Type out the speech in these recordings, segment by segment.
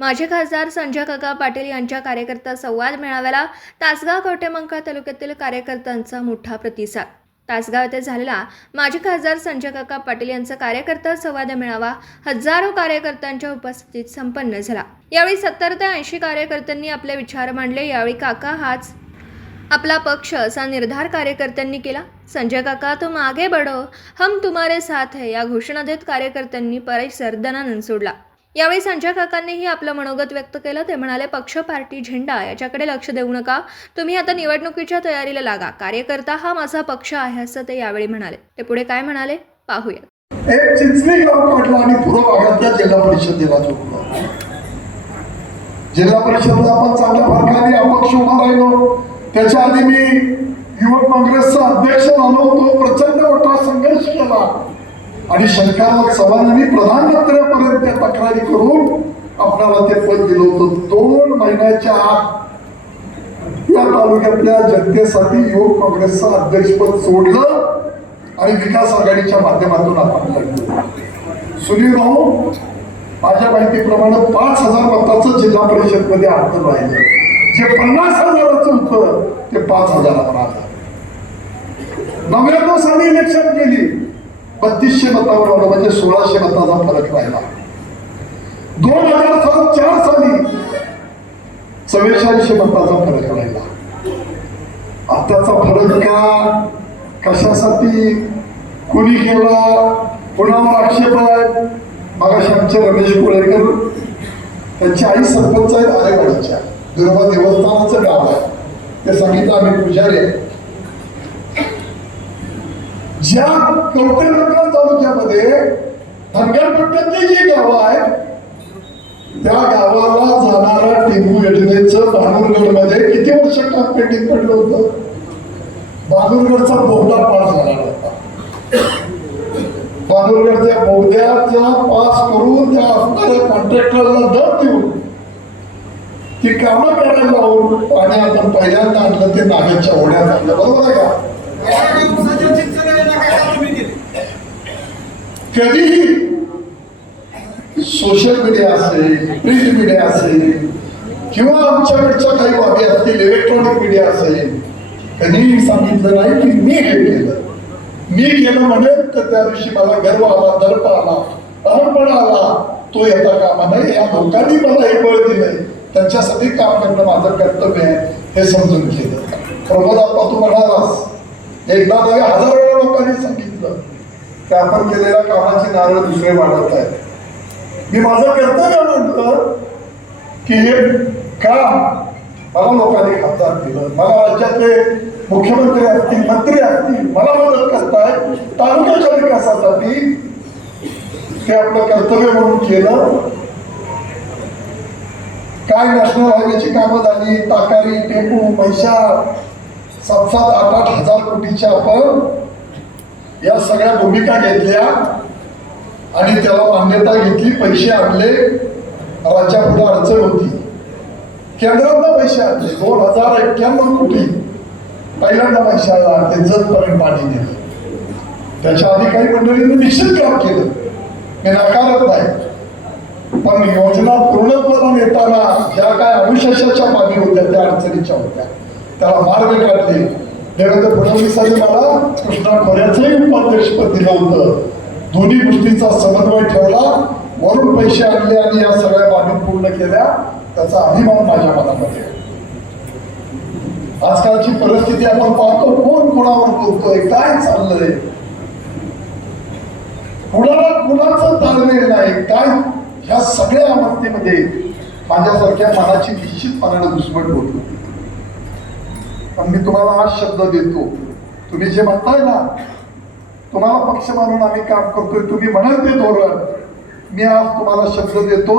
माजी खासदार संजय काका पाटील यांच्या कार्यकर्ता संवाद मेळाव्याला तासगाव कवटेमंका तालुक्यातील कार्यकर्त्यांचा मोठा प्रतिसाद. तासगाव येथे झालेला माजी खासदार संजय काका पाटील यांचा कार्यकर्ता संवाद मेळावा हजारो कार्यकर्त्यांच्या उपस्थितीत संपन्न झाला. यावेळी सत्तर ते ऐंशी कार्यकर्त्यांनी आपले विचार मांडले. यावेळी काका हाच आपला पक्ष असा निर्धार कार्यकर्त्यांनी केला. संजय काका तुम आगे बढ़ो. हम तुम्हारे साथ है या घोषणा देत कार्यकर्त्यांनी परिसर दणानंद सोडला. यावेळी संजय काकांनीही आपलं मनोगत व्यक्त केलं. ते म्हणाले पक्ष पार्टी झेंडा याच्याकडे लक्ष देऊ नका. तुम्ही आता निवडणुकीच्या तयारीला लागा. कार्यकर्ता हा माझा पक्ष आहे असं ते यावेळी म्हणाले. ते पुढे काय म्हणाले? पाहूया एक चिंचणी गाव काढला आणि पूर्व भागातल्या जिल्हा परिषदेला जोडला जिल्हा परिषदेला आपण चांगल्या फरकाने अपक्ष उभा राहिलो. त्याच्या आधी मी युवक काँग्रेसचा अध्यक्ष झालो तो प्रचंड मोठा संघर्ष केला. आणि शंकरराव प्रधानमंत्री पर्यंत त्या तक्रारी करून आपणाला ते पद दिलं होतं. दोन महिन्याच्या आत या तालुक्यातल्या जनतेसाठी युवक काँग्रेसचं अध्यक्षपद सोडलं आणि विकास आघाडीच्या माध्यमातून आपण लढलो सुनील भाऊ माझ्या माहितीप्रमाणे पाच हजार मताचं जिल्हा परिषदमध्ये अंतर राहिलं. जे पन्नास हजाराचं होतं ते पाच हजारावर आलं. नव्याण्णव साली इलेक्शन केली बत्तीसशे मतावर आलं म्हणजे सोळाशे मताचा फरक राहिला. दोन हजार सात चार साली चव्वेचाळीसशे मताचा फरक राहिला आताचा फरक का? कशासाठी? कुणी केला? कुणावर आक्षेप आहे. मागाशी आमचे रमेश कोळेकर त्यांची आई सरपंच आहेत आरेवाडीच्या. दुर्गा देवस्थानाचं गाव आहे. ते सांगितलं आम्ही पुजारी ज्या कवटेमंगळ तालुक्यामध्ये धनगरपट्ट्यातली जी गावं आहेत त्या गावाला जाणारा टेंबू योजनेचं बाणूरगडमध्ये किती वर्ष काम पेंडिंग पडलं होतं? बाणूरगडचा बोगदा पास झाला होता बाणूरगडच्या बोगद्याचा पास करून त्या असणाऱ्या कॉन्ट्रॅक्टरला दर देऊन ती कामं करायला लावून पाणी आपण पहिल्यांदा आणलं ते नागाच्या ओढ्यात आणलं बरोबर आहे का? कधीही सोशल मीडिया असेल प्रिंट मीडिया असेल किंवा आमच्याकडच्या काही बाबी असतील इलेक्ट्रॉनिक मीडिया असेल कधीही सांगितलं नाही की मी हे केलं. मी केलं म्हणेल तर त्या दिवशी मला गर्व आला दर्प आला अहमपणा आला तो येता कामा नाही या लोकांनी मला हे बळ दिलंय. त्यांच्यासाठी काम करणं माझं कर्तव्य आहे हे समजून केलं प्रमोदाप्पा तू म्हणालास एकदा नव्हे हजार लोकांनी सांगितलं की आपण केलेल्या कामाची नारळ दुसरे वाढवत आहेत मी माझं कर्तव्य म्हणलं की हे काम मला लोकांनी खासदार दिलं. मला राज्यातले मुख्यमंत्री असतील मंत्री असतील मला मदत करताय. तालुक्याच्या विकासासाठी ते आपलं कर्तव्य म्हणून केलं. काय नॅशनल हायवेची कामं झाली? ताकारी टेपू पैसा सात सात आठ आठ हजार कोटीच्या आपण या सगळ्या भूमिका घेतल्या. आणि त्याला मान्यता घेतली पैसे आणले. राज्यापुढे अडचण होती. केंद्रांना पैसे आणले. दोन हजार एक्क्याण्णव कोटी पहिल्यांदा पैसे आणले जतपर्यंत पाणी दिलं त्याच्या आधी काही मंडळींनी निश्चित काम केलं. मी नाकारत नाही. पण योजना पूर्णत्वाला येताना ज्या काय अनुशेषाच्या बाबी होत्या त्या अडचणीच्या होत्या. त्याला मार्ग काढले. देवेंद्र फडणवीसांनी मला कृष्णा खोऱ्याचंही उपाध्यक्षपद दिलं होतं. दोन्ही गोष्टींचा समन्वय ठेवला वरून पैसे आणले आणि या सगळ्या बाबी पूर्ण केल्या त्याचा अभिमान माझ्या मनामध्ये आजकालची परिस्थिती आपण पाहतो कोण कोणावर बोलतोय काय चाललंय? कुणाला कुणाचं ताळमेळ नाही काय ह्या सगळ्या अवस्थेमध्ये माझ्यासारख्या मनाची निश्चितपणाने दुश्मन होतो. पण मी तुम्हाला आज शब्द देतो. तुम्ही जे म्हणताय ना तुम्हाला पक्ष मानून आम्ही काम करतोय. तुम्ही म्हणाल ते धोरण. मी आज तुम्हाला शब्द देतो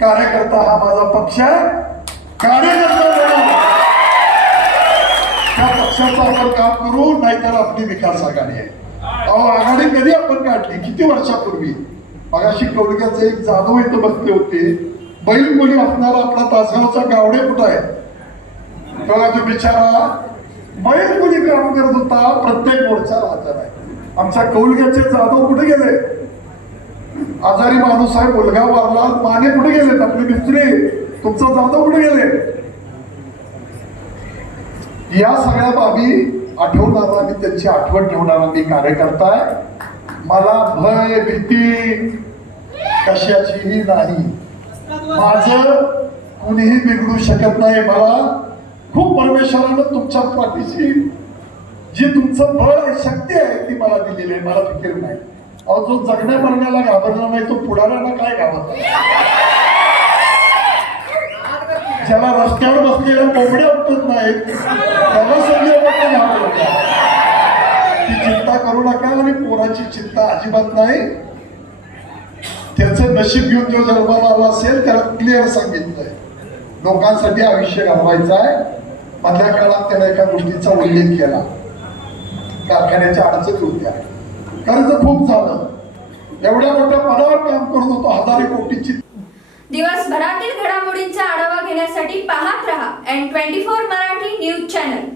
कार्यकर्ता हा माझा पक्ष आहे. कार्यकर्ता म्हणून त्या आपण काम करू नाहीतर आपली विकास आघाडी आहे. अहो आघाडी कधी आपण काढली? किती वर्षापूर्वी? मगाशी कवडग्याचे एक जाधव इथं बसले होते. बैल मुली असणारा आपला तासगावचा गावडे कुठं आहे? तेव्हा तो बिचारा बैल मुली काम करत होता? प्रत्येक मोर्चा हजर आहे आमच्या कौलग्याचे जाधव कुठे गेले? आजारी माणूस आहे मुलगा वारला माने कुठे गेलेत आपले मिस्त्री तुमचं जाधव कुठे गेले? या सगळ्या बाबी आठवणारा आणि त्यांची आठवण ठेवणारा मी कार्यकर्ता आहे. मला भय भीती कशाचीही नाही. माझं कुणीही बिघडू शकत नाही. मला खूप परमेश्वरानं तुमच्या पाठीशी जी तुमचं बळ आहे शक्ती आहे ती मला दिलेली आहे मला फिकीर नाही. अहो जो जगण्या मरण्याला घाबरला नाही तो पुढाऱ्याला काय घाबरला? ज्याला रस्त्यावर बसलेल्या कोंबड्या उठत नाहीत त्याला सगळी आपण घाबरला ती चिंता करू नका आणि पोराची चिंता अजिबात नाही. त्याचं नशीब घेऊन जो जन्माला आला असेल त्याला क्लिअर सांगितलंय. लोकांसाठी आयुष्य घालवायचं आहे. मधल्या काळात त्याने एका गोष्टीचा उल्लेख केला. कारखान्याच्या अडचणी होत्या. कर्ज खूप झालं. एवढ्या मोठ्या पदावर काम करत होतो हजारो कोटीची. दिवसभरातील घडामोडींचा आढावा घेण्यासाठी पाहत रहा N twenty four Marathi news channel